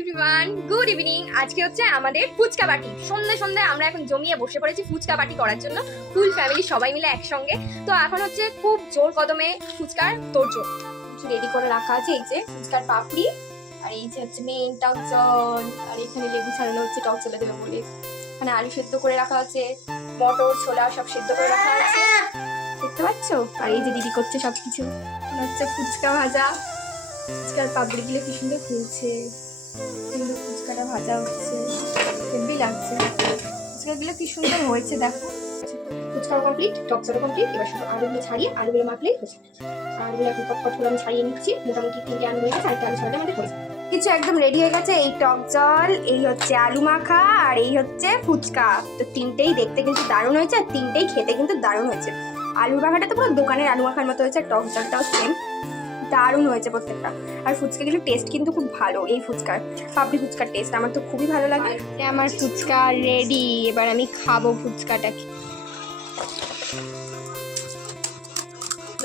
Everyone, good evening. আজকে হচ্ছে আমাদের ফুচকা পার্টি। সন্ধ্যে সন্ধ্যে আমরা এখন জমিয়ে বসে পড়েছি ফুচকা পার্টি করার জন্য, ফুল ফ্যামিলি সবাই মিলে একসঙ্গে। তো এখন হচ্ছে খুব জোর কদমে ফুচকার তোড়জোড়, কিছু রেডি করে রাখা আছে। এই যে ফুচকার পাপড়ি, আর এই যে হচ্ছে মেন টক জল, আর এখানে লেবু ছাড়ানো হচ্ছে টক জলে দেবে বলে। এখানে আলু সেদ্ধ করে রাখা আছে, মটর ছোলা সব সেদ্ধ করে রাখা আছে, দেখতে পাচ্ছ। আর এই যে দিদি করছে সবকিছু, হচ্ছে ফুচকা ভাজা। ফুচকার পাপড়িগুলো কি সুন্দর ফুলছে, সুন্দর ফুচকাটা ভাজা হচ্ছে, হেভি লাগছে। ফুচকাগুলো কি সুন্দর হয়েছে দেখো। ফুচকাও কমপ্লিট, টক জলও কমপ্লিট। এবার শুধু আলুগুলো ছাড়িয়ে আলুগুলো মাখলেই হয়েছে। আলুগুলো এখন কটকট করে আমি ছাড়িয়ে নিচ্ছি। মোটামুটি 3টে আলু হয়ে গেছে, আরেকটা আলু ছাড়ালে আমাদের হয়ে যাবে। কিছু একদম রেডি হয়ে গেছে। এই টক জল, এই হচ্ছে আলু মাখা, আর এই হচ্ছে ফুচকা। তো তিনটেই দেখতে কিন্তু দারুণ হয়েছে, আর তিনটেই খেতে কিন্তু দারুণ হয়েছে। আলু মাখাটা তো পুরো দোকানের আলু মাখার মতো হয়েছে, টক জলটাও সেম, দারুণ হয়েছে প্রত্যেকটা। আর ফুচকাগুলো টেস্ট কিন্তু খুব ভালো। এই ফুচকার পাপড়ি ফুচকার টেস্ট আমার তো খুবই ভালো লাগে। আমার ফুচকা রেডি, এবার আমি খাবো ফুচকাটাকে।